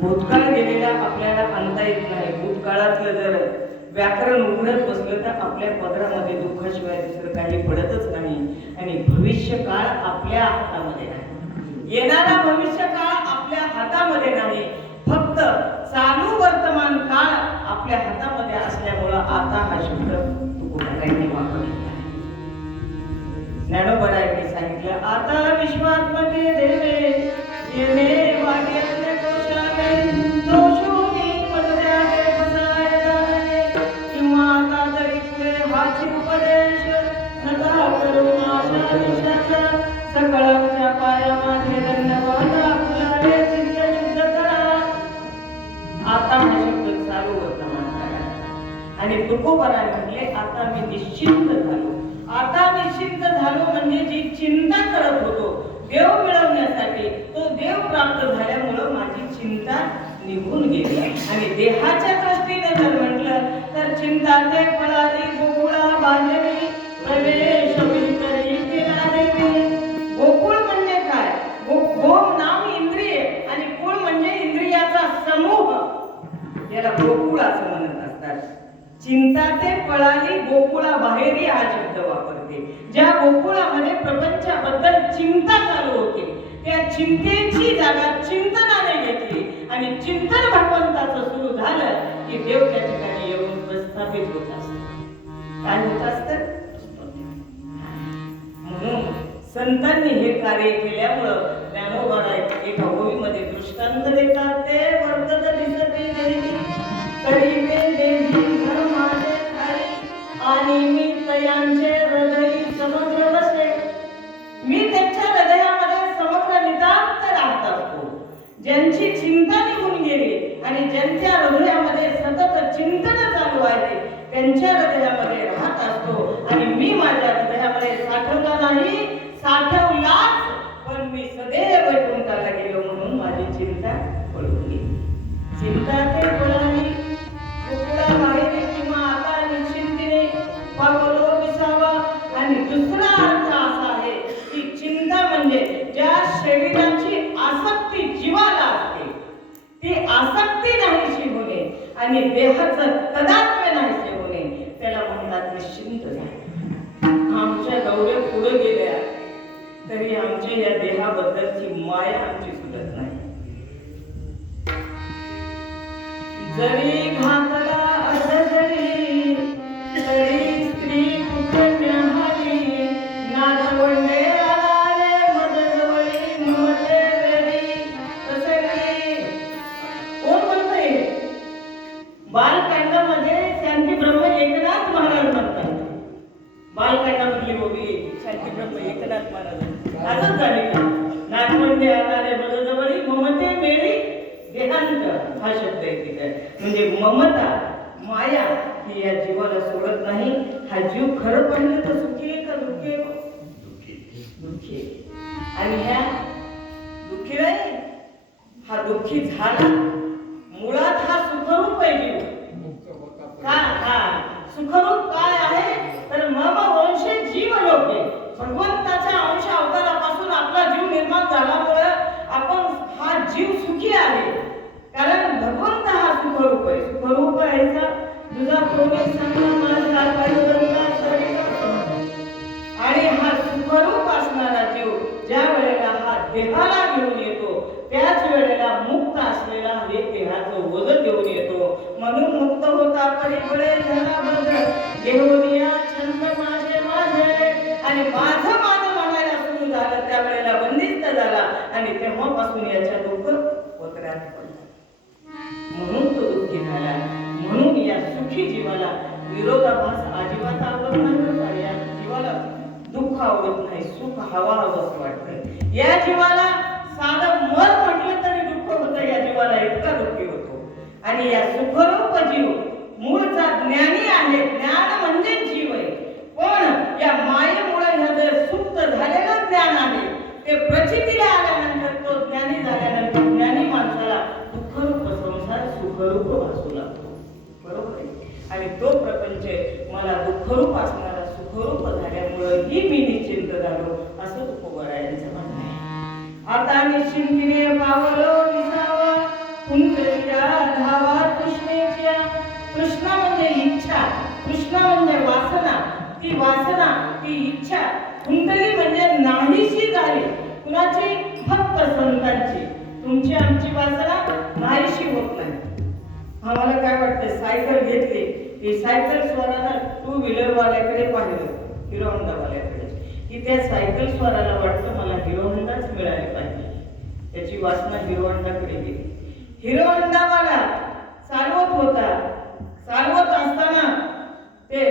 भूतकाळ गेलेला आपल्याला आणता येत नाही. भूतकाळातलं जर व्याकरण उघडत बसलं तर आपल्या पदरामध्ये दुःखाशिवाय दुसरं काही पडतच नाही. आणि भविष्य काळ आपल्या हातामध्ये नाही. येणारा भविष्य काळ आपल्या हातामध्ये नाही. फक्त चालू वर्तमान काळ आपल्या हातामध्ये असल्यामुळं आता हा शब्द तुकोबरायांनी वापरला. ज्ञानोबरायांनी सांगितलं, आता विश्वात्मके देवे येणे वाग्याने दोषाने दोषोनी पडद्याने बसाय जाणे किंवा आता तरी पुढे हाची उपदेश नका करू आशा विषाच्या सकळाच्या पाया माझे धन्यवाद आपला आणि तुकोबाराय म्हटले आता मी निश्चिंत झालो. आता निश्चिंत झालो म्हणजे जी चिंता करत होतो देव मिळवण्यासाठी तो देव प्राप्त झाल्यामुळं माझी चिंता निघून गेली. आणि देहाच्या दृष्टीने जर म्हटलं तर चिंता ते पळाली गोकुळा बांधली प्रवेश वितरी केला देवी. गोकुळ म्हणजे काय? गोम नाम इंद्रिय आणि कुळ म्हणजे इंद्रियाचा समूह, याला गोकुळ असं म्हणत असतात. चिंता ते पळाली गोकुळा बाहेरी हा शब्द वापरते. ज्या गोकुळामध्ये प्रपंचाबद्दल चिंता चालू होती त्या चिंतेची जागा चिंतनाने घेतली आणि चिंतन भगवंताचं सुरू झालं की देव त्या ठिकाणी येऊन प्रस्थापित होत असतो. काय होत असतं? म्हणून संतांनी हे कार्य केल्यामुळं ज्ञानोबा एका ओळीमध्ये दृष्टांत देतात. ते वर्तत दिसते देवी करीबे देवी घर माझे खाली आणि मी तयांचे हृदय समग्र बसे. मी त्यांच्या हृदयामध्ये समग्र नितांत राहत असतो. ज्यांची चिंता निघून गेली आणि ज्यांच्या हृदयामध्ये सतत चिंतन चालू आहे त्यांच्या हृदयामध्ये राहत असतो. आणि मी माझ्या हृदयामध्ये साठवला नाही, साठवलाच, पण मी सदैव वैकुंठाला गेलो म्हणून माझी चिंता पळून गेली. चिंता ते पळाली गोकुळा बाहेर किंवा आता निश्चिंतीने पावलो विसावा. आणि दुसरा अर्थ असा आहे की चिंता म्हणजे ज्या शरीराची आसक्ती जीवाला असते ती आसक्ती नाहीशी होणे आणि देहाचं तदात्म्य नाहीसे होणे त्याला म्हणतात निश्चिंत झाले. आमच्या गौऱ्या पुढे गेल्या तरी आमच्या या देहाबद्दलची माया आमची सुटत नाही. जरी घातला अधजरी तरी स्त्री कुठे न्याहारी नाथवंडे आले मदजवळी ममते वेळी प्रसंगी. कोण म्हणतंय? बालकांडामध्ये शांती ब्रह्म एकनाथ महाराज म्हणतात. बालकांडामधली बोली शांती ब्रह्म एकनाथ महाराज असंच झाले का? नाथवंडे आले मदजवळी ममते वेळी देहांत हा शब्द आहे तिथे. म्हणजे ममता माया ही या जीवाला सोडत नाही. हा जीव खरं पाहिलं तर सुखी आहे का दुःखी आहे? दुःखी आहे. आणि ह्या दुःखी नाही, हा दुःखी झाला. मुळात हा सुखरूप आहे जीव. का सुखरूप काय आहे तर मम वंशे जीव लोके. भगवंताच्या अंश अवतारापासून आपला जीव निर्माण झाल्यामुळे आपण हा जीव सुखी आहे. कारण भगवंत हा सुखरूप आहे. सुखरूप आहेचा तुझा कोणी सांगा माझा पायदंगा शरीर. आणि हा सुखरूप असणारा जीव ज्या वेळेला हा देहाला घेऊन येतो त्याच वेळेला मुक्त असलेला हे देहाचं वजन घेऊन येतो. म्हणून मुक्त होता परिबळे झाला बद्ध घेऊनिया छंद माझे माझे. आणि माझं म्हणायला सुरू झालं त्यावेळेला बंदिस्त झाला आणि तेव्हापासून याच्या दुःख पत्रात पडला. म्हणून तो दुःखी झाला. म्हणून या सुखी जीवाला विरोधाभास अजिबात आवडत नाही. या जीवाला दुःख आवडत नाही, सुख हवा हवंच वाटतं. या जीवाला साधं मर म्हटलं तरी दुःख होतं. या जीवाला इतका दुःखी होतो. आणि या सुखरूप जीव मूळचा ज्ञानी आहे. ज्ञान म्हणजे जीव आहे. पण या मायेमुळे ह्या जर सुप्त झालेलं ज्ञान आहे ते प्रचितीला आल्यानंतर तो ज्ञानी झाल्यानंतर ज्ञानी माणसाला दुःखरूप संसार सुखरूप भासू लागतो. बरोबर आहे. आणि तो प्रपंच मला दुःखरूप असणारा सुखरूप झाल्यामुळे ही मी निश्चिंत झालो असं तुकोबारायांचं म्हणणं आहे. आता निश्चिंतीने पावलो विसावा कुंडलीला धावा तृष्णेच्या. तृष्णा म्हणजे इच्छा, तृष्णा म्हणजे वासना. ती वासना, ती इच्छा, कुंडली म्हणजे नाहीशी झाली. कुणाची? फक्त संतांची. तुमची आमची वासना नाहीशी होत नाही. आम्हाला काय वाटतं सायकल घेतली की सायकल स्वराला टू व्हीलर वाल्याकडे पाहिलं हिरो होंडा वाल्याकडे की त्या सायकल स्वराला वाटतं मला हिरो होंडाच मिळाले पाहिजे. त्याची वासना हिरो होंडाकडे गेली. हिरो होंडावाला चालवत होता. चालवत असताना ते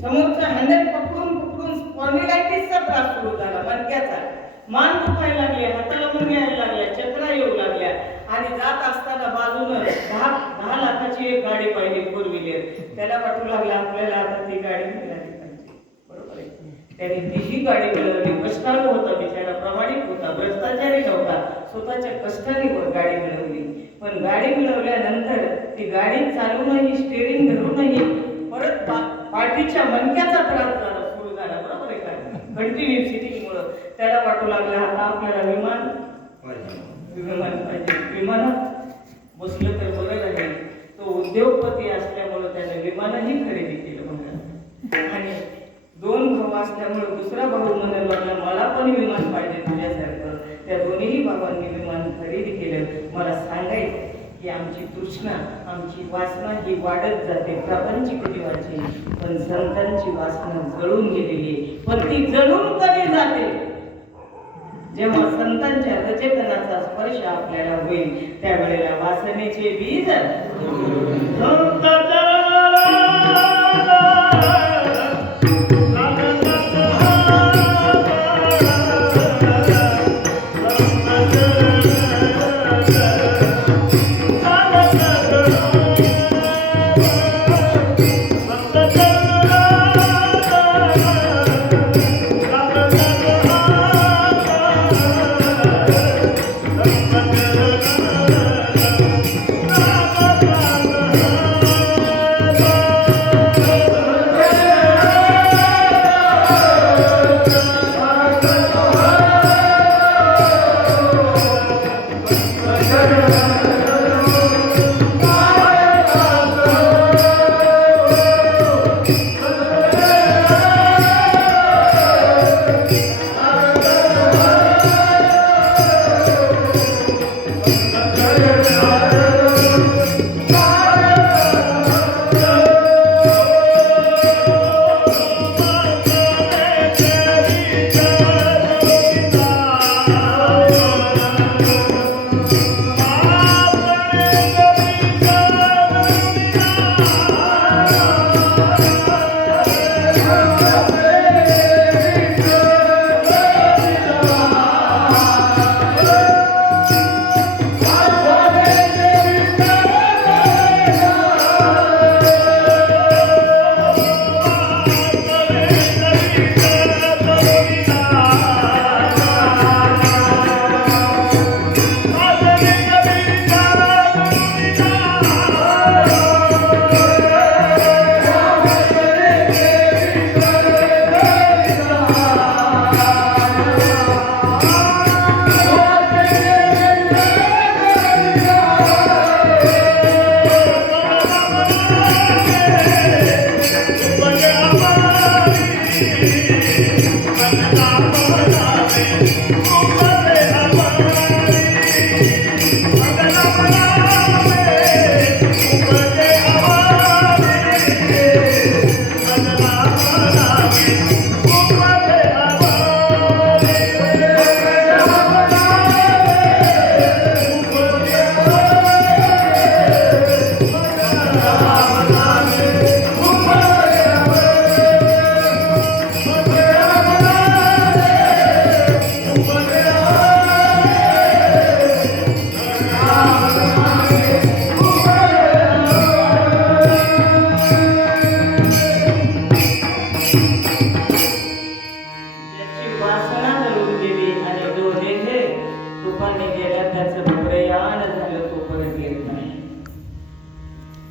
समोरचा हँडल पकडून स्पॉन्डिलायटिसचा त्रास सुरू झाला. मणक्याचा मान दुखायला लागले, हाताला मुंग्या यायला लागल्या, चक्रा येऊ लागल्या. आणि जात असताना बाजूनं 10 लाखाची एक गाडी पाहिली फोर व्हीलर, त्याला वाटू लागला आपल्याला आता ती गाडी मिळाली पाहिजे. बरोबर आहे. त्याने तीही गाडी मिळवली. कष्टाळू होता बिचारा, प्रामाणिक होता, भ्रष्टाचारी नव्हता, स्वतःच्या कष्टाने गाडी मिळवली. पण गाडी मिळवल्यानंतर ती गाडी चालूनही, स्टेअरिंग धरूनही परत पाठीच्या मणक्याचा त्रास झाला, सुरू झाला. बरोबर आहे का? कंटिन्यू सिटिंगमुळं त्याला वाटू लागला आता आपल्याला विमान पाहिजे. विमानात बसलं तर बरं राहील. तो उद्योगपती असल्यामुळं त्याने विमानही खरेदी केलं बघा. आणि दोन भाऊ असल्यामुळे दुसरा भाऊ म्हणायला लागला मला पण विमान पाहिजे तुझ्यासारखं. त्या दोन्ही भावांनी विमान खरेदी केलं. मला सांगायचं की आमची तृष्णा, आमची वासना ही वाढत जाते, प्रापंचिक जीवाची, पण संतांची वासना जळून गेलेली. पण ती जळून कधी जाते? जेव्हा संतांच्या रजतनाचा स्पर्श आपल्याला होईल, त्यावेळेला वासनेचे बीज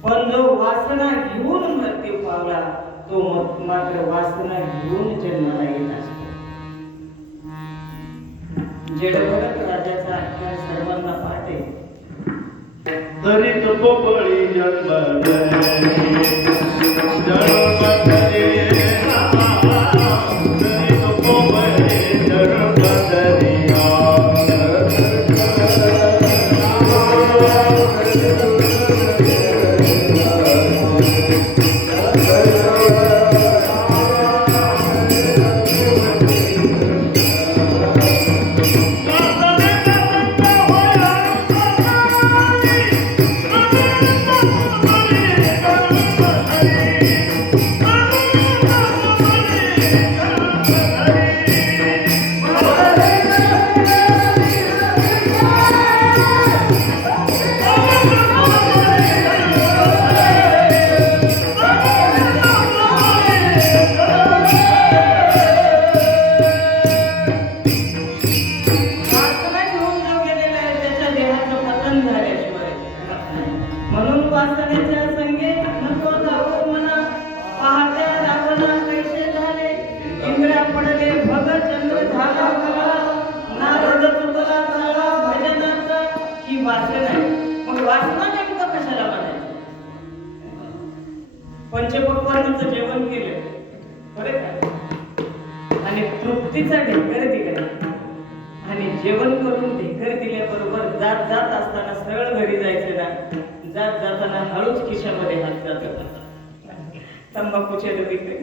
पण जो वासना घेऊन मृत्यू पावला तो मात्र वासना घेऊन जन्माला येत असतो. जडभरत राजाचा आख्यान सर्वांना पाहते. तरी तो बळी जन्म वासन झाल्याशिवाय म्हणून वासनेच्या संगे नको जाऊ मना पाहत्या रावणा कैसे झाले इंद्रिया पडले भग चंद्र झाला कला नारद तुटला झाला भजनाचा ही वासना आहे. मग वासना नेमकं कशाला म्हणायचं? पंचपक्वान्नाचं जेवण केलं बरे का आणि तृप्तीचा ढेकर दिला आणि जेवण करून ढेकर दिल्याबरोबर जात जात असताना सरळ घरी जायचं ना, जात जाताना हळूच खिशामध्ये हात जातात. तंबाखूच्या डबीकडे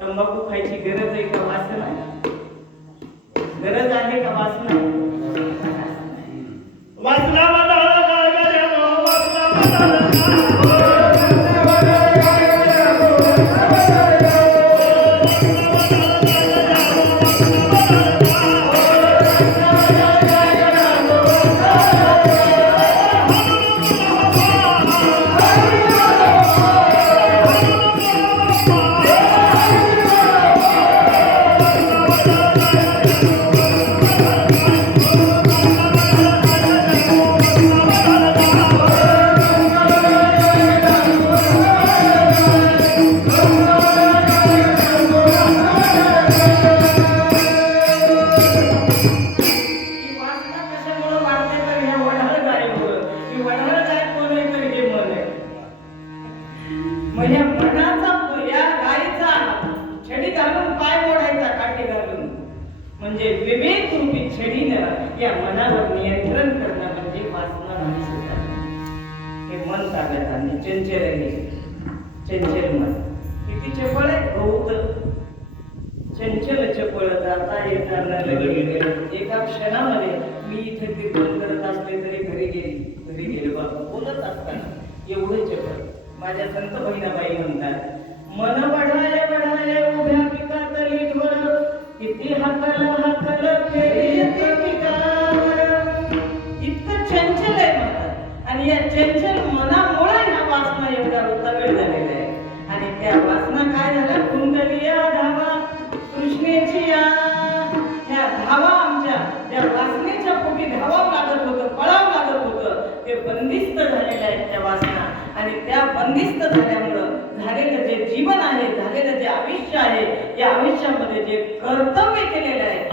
तंबाखू खायची गरज आहे का वासना? गरज आहे का वासना? वासना म्हणजे विवेक रूपी छडीनं या मनावर नियंत्रण करणं म्हणजे वासना नाही. हे मन ताब्यात आणणे चंचल आहे. चंचल मन किती चपळ आहे, बहुत चंचल चपळ जाता येता न लगे. एका क्षणामध्ये मी इथे कीर्तन करत असले तरी घरी गेले बाबा बोलत असताना एवढे चपळ. माझ्या संत बहिणाबाई म्हणतात मन बढाले उभ्या पिकातली ढोर किती हाकल फेरी येते पिकावर. इतकं चंचल आहे म्हणतात आणि या चंचल मनामुळे ह्या वासना एवढ्या उतावळ झालेल्या आहे. आणि त्या वासना काय झाल्या, कुंडलिया धावा कृष्णेची ह्या धावा आमच्या त्या वासनेच्या पोटी धावावं लागत होतं, पळावं लागत होतं. ते बंदिस्त झालेले आहेत त्या वासना आणि त्या बंदिस्त झाल्यामुळं झालेलं जे जीवन आहे, झालेलं जे आयुष्य आहे, या आयुष्यामध्ये जे कर्तव्य केलेलं आहे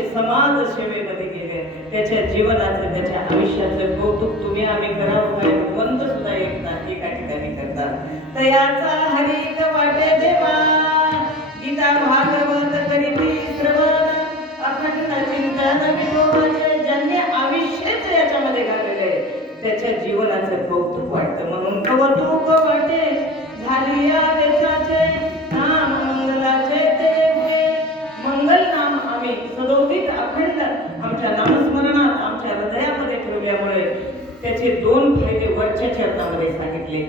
आयुष्य समाज सेवेमध्ये गेले. त्याच्या जीवनाचं त्याच्या आयुष्याचं कौतुक तुम्ही आम्ही करावं काय भगवंत सुद्धा एका ठिकाणी करतात. तयाचा हरिक वाटे देवा गीता भागवत करीती श्रवण अखंड चिंतन विनोबाचे ज्यांनी आयुष्यच याच्यामध्ये घालवले त्याच्या जीवनाचं कौतुक वाटतं. म्हणून कौतुक वाटे झाली या देशाचे नाम मंगलाचे ते होय. मंगल नाम आम्ही सदोदित अखंड आमच्या नामस्मरणात आमच्या हृदयामध्ये ठेवल्यामुळे त्याचे दोन फायदे वरच्या चरणामध्ये सांगितले.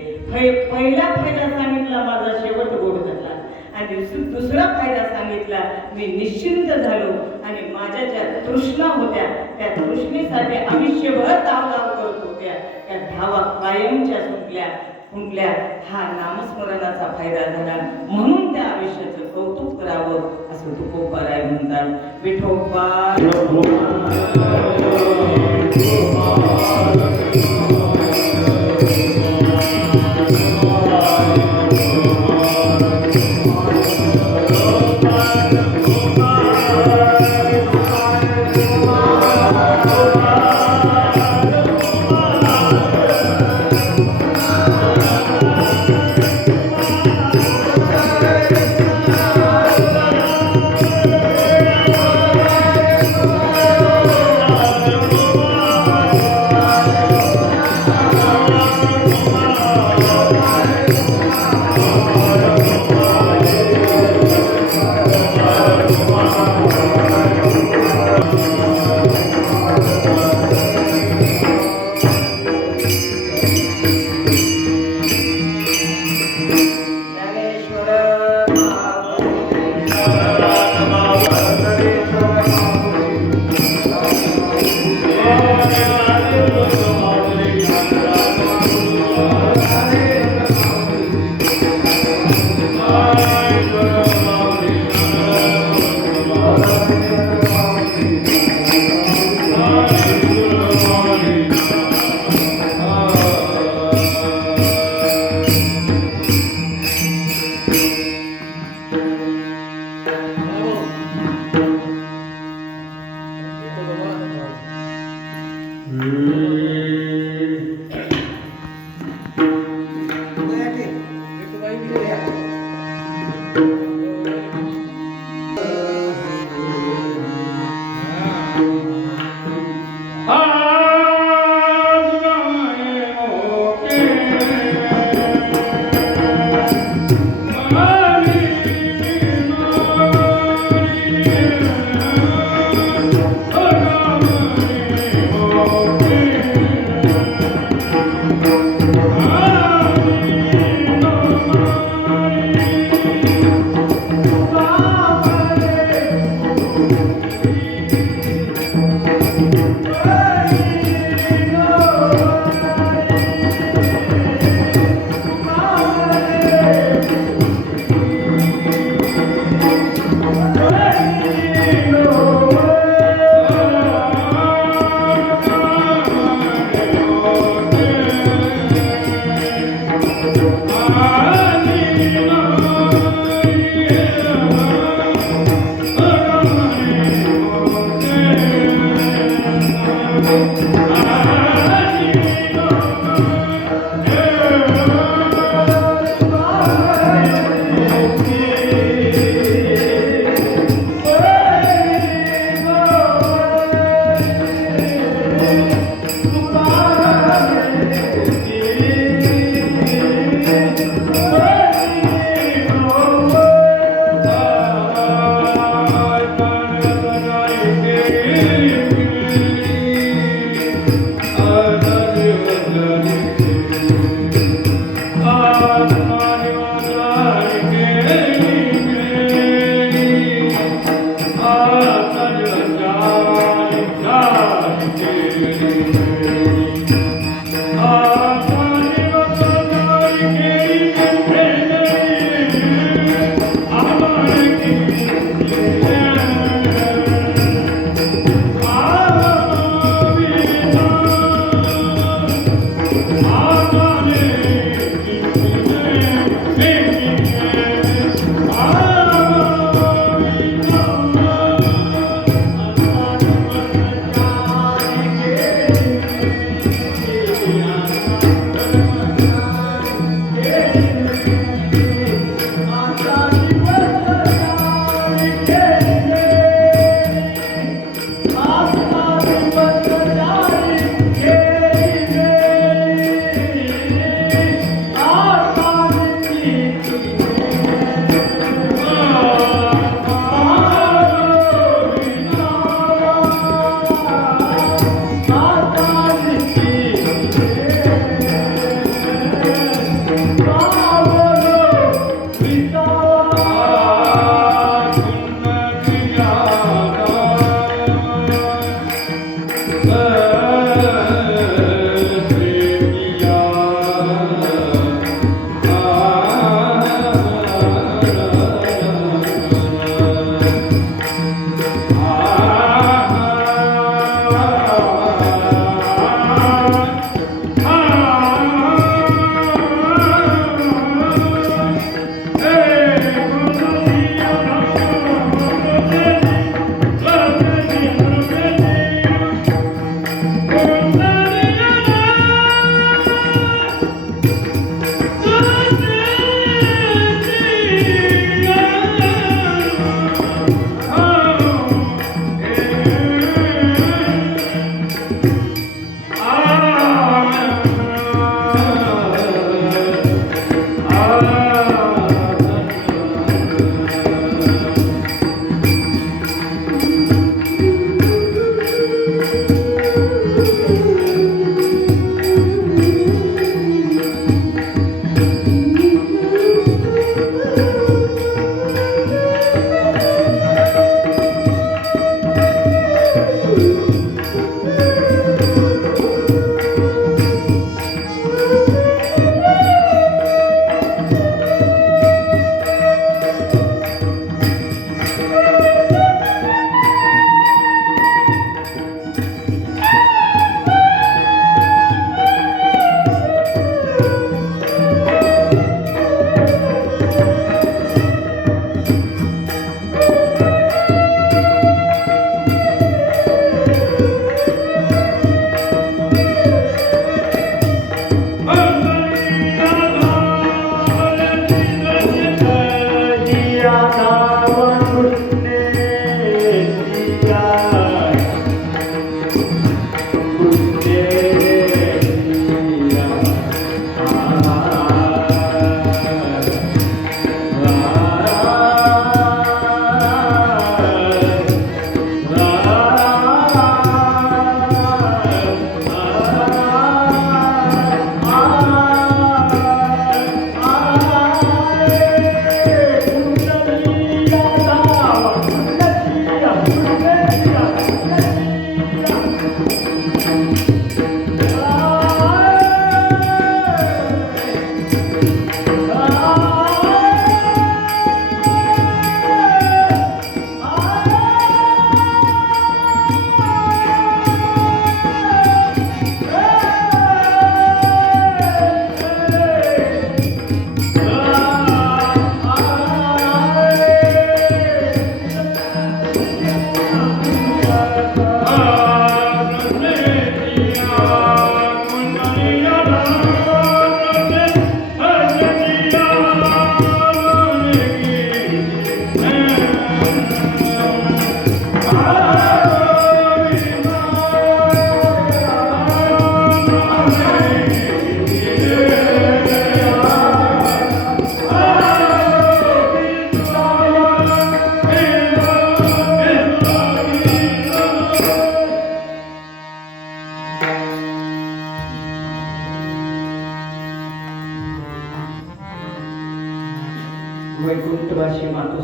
पहिला फायदा सांगितला माझा शेवट गोड झाला आणि दुसरा फायदा सांगितला मी निश्चिंत झालो आणि माझ्या ज्या तृष्णा होत्या त्या तृष्णेसाठी आयुष्यभर धाव करत होत्या त्या धावा कायमच्या संपल्या. हा नामस्मरणाचा फायदा झाला. म्हणून त्या आयुष्याचं कौतुक करावं असं तुकोबाराय म्हणतात. विठोबा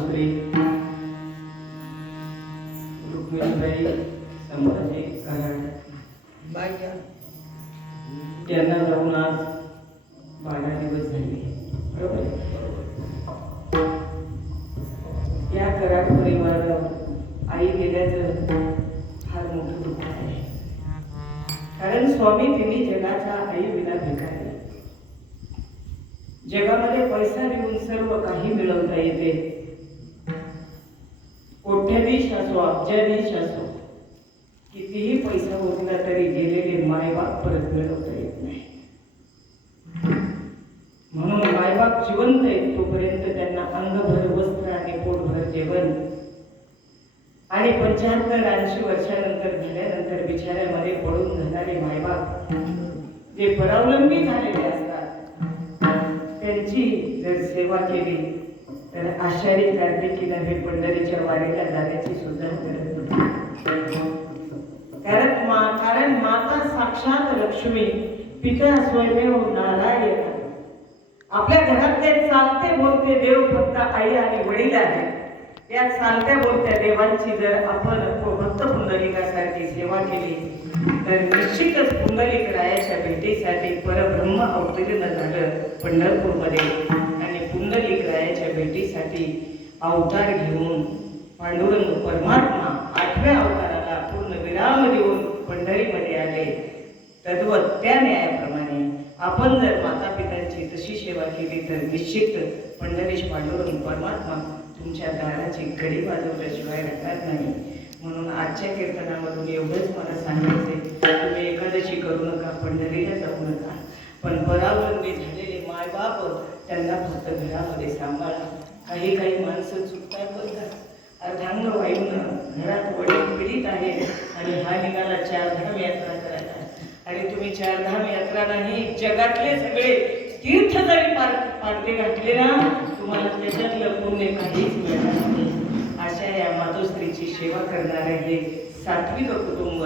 मातोश्री रुक्मिणीबाई संभाजी कराड यांना जाऊन आज 12 दिवस झाले. बरोबर आहे? या कराड परिवारावर आई गेल्याचं फार मोठं दुःख आहे. कारण स्वामी तिन्ही जगाचा आई विना भिकारी. जगामध्ये पैसा देऊन सर्व काही मिळवता येते. कोट्याधीश असो, अब्जाधीश असो, कितीही पैसा उरला तरी गेलेले मायबाप परत मिळवता येत नाही. म्हणून मायबाप जिवंत आहेत तोपर्यंत त्यांना अंगभर वस्त्र आणि पोटभर जेवण आणि 75-80 वर्षानंतर झाल्यानंतर बिछाऱ्यामध्ये पडून जाणारे मायबाप जे परावलंबी झालेले असतात त्यांची जर सेवा केली तर आषाढी कार्तिकी नव्हे पंढरीच्या वारीला जाण्याची सुद्धा गरज नाही. कारण माता साक्षात लक्ष्मी, पिता स्वयंमेव नारायण. आपल्या घरातले चालते बोलते देव फक्त आई आणि वडील आहेत. या चालत्या बोलत्या देवांची जर आपण भक्त पुंडलिकासारखी सेवा केली तर निश्चितच पुंडलिक रायाच्या भेटीसाठी परब्रह्म अवतीर्ण झालं पंढरपूरमध्ये. आणि पुंडलिक रायाच्या भेटीसाठी अवतार घेऊन पांडुरंग परमात्मा 8व्या अवताराला पूर्ण विराम देऊन पंढरीमध्ये आले. तद्वत त्या न्यायाप्रमाणे आपण जर माता पित्यांची तशी सेवा केली तर निश्चित पंढरीश पांडुरंग परमात्मा तुमच्या दाराची घडी वाजवल्याशिवाय राहणार नाही. म्हणून आजच्या कीर्तनामधून एवढंच मला सांगायचे, तुम्ही एकादशी करू नका, पंढरीला जाऊ नका, पण परावलंबी झालेले मायबाप त्यांना फक्त घरामध्ये सांभाळा. काही माणसं चुकतात बघा. अर्धांग वायून घरात वडील पीडित आहे आणि हा निघाला 4 धाम यात्रा करायला. आणि तुम्ही 4 धाम यात्रा नाही, जगातले सगळे तीर्थ जरी पारखे घातले ना, तुम्हाला त्याच्यातलं पुण्य काहीच मिळणार नाही. अशा या मातोश्रीची सेवा करणारे हे सात्विक कुटुंब,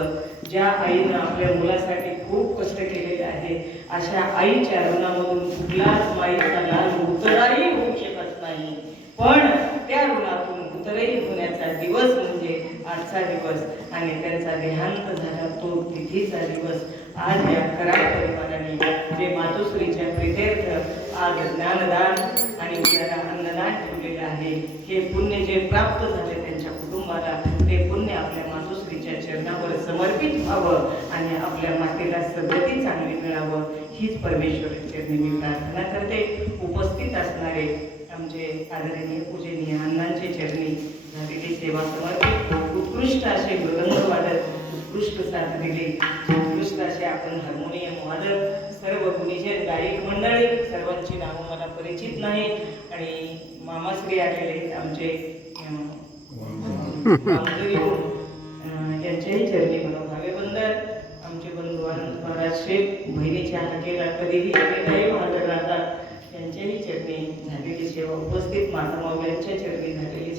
ज्या आईनं आपल्या मुलासाठी खूप कष्ट केलेले आहे, अशा आईच्या ऋणामधून कुठलाच माईचा लाल उतराही होऊ शकत नाही. पण त्या ऋणातून उतरही होण्याचा दिवस म्हणजे आजचा दिवस. आणि त्यांचा देहांत झाला तो तिथीचा दिवस. आज या कराड परिवाराने जे मातोश्रीच्या प्रित्यर्थ आज ज्ञानदान आणि उद्याला अन्नदान ठेवलेलं आहे, हे पुण्य जे प्राप्त झाले त्यांच्या कुटुंबाला, ते पुण्य आपल्या मातोश्रीच्या चरणावर समर्पित व्हावं आणि आपल्या मातेला सद्गती चांगली मिळावं, हीच परमेश्वराची मी प्रार्थना करते. उपस्थित असणारे आमचे आदरणीय पूजनीय अण्णांचे चरणी झालेली सेवा समर्पित. उत्कृष्ट असे मृदंग वादक, उत्कृष्ट साथ दिली, उत्कृष्ट असे आपण हार्मोनियम वादक, सर्व गुणीजन गायक मंडळी, सर्वांची नावं मला परिचित नाही. आणि मामाश्री आलेले आमचे यांच्याही चरणी मनोभावे वंदन. आमचे बंधू महाराज शेख बहिणीच्या हाकेला कधीही नाही हजर राहतात, त्यांच्याही चरणी झालेली सेवा. उपस्थित माता माऊल्यांच्या चरणी झालेली